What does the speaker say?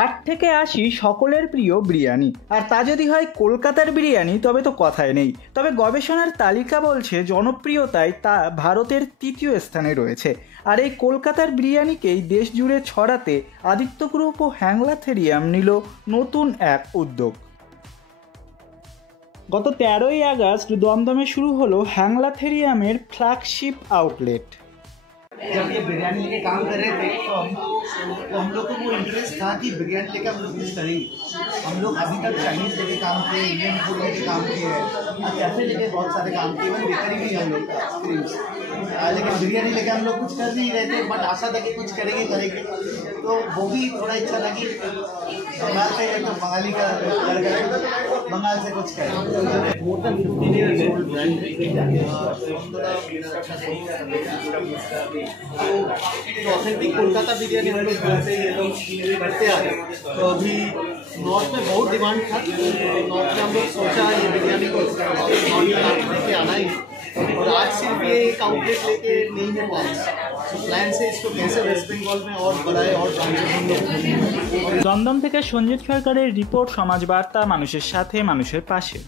आठ থেকে ৮০ সকলের প্রিয় বিরিয়ানি, আর তা যদি হয় কলকাতার বিরিয়ানি তবে তো কথাই নেই। তবে গবেষণার তালিকা বলছে জনপ্রিয়তায় তা ভারতের তৃতীয় স্থানে রয়েছে। আর এই কলকাতার বিরিয়ানিকেই দেশ জুড়ে ছড়াতে আদিত্য গ্রুপ ও হ্যাংলাথেরিয়াম নিল নতুন এক উদ্যোগ। গত ১৩ই আগস্ট দমদমে শুরু হলো হ্যাংলাথেরিয়ামের ফ্ল্যাগশিপ আউটলেট। जब ये बिरयानी लेके काम कर रहे थे तो हम लोग को वो इंटरेस्ट था कि बिरयानी लेके हम लोग कुछ करेंगे। हम लोग अभी तक चाइनीज़ लेके काम किए, इंडियन फूड लेके काम किए हैं, कैफे लेके बहुत सारे काम किए, इवन बेकरी भी हम लोग लेकिन बिरयानी लेके हम लोग कुछ कर नहीं रहे थे। बट आशा था कि कुछ करेंगे तो वो भी थोड़ा इच्छा लगी। बंगाल से तो बंगाली का लड़का बंगाल से कुछ करें। ऑथेंटिक कोलकाता बिरयानी हम लोग करते आ रहे। तो अभी नॉर्थ में बहुत डिमांड था, नॉर्थ में हम लोग सोचा ये बिरयानी को नॉर्थ लेके आना ही, और आज सिर्फ ये एक आउटलेट लेके नहीं है प्लान से इसको कैसे वेस्ट बंगाल में और बढ़ाए और দমদম থেকে সঞ্জিত সরকারের রিপোর্ট, সমাজ বার্তা, মানুষের সাথে মানুষের পাশে।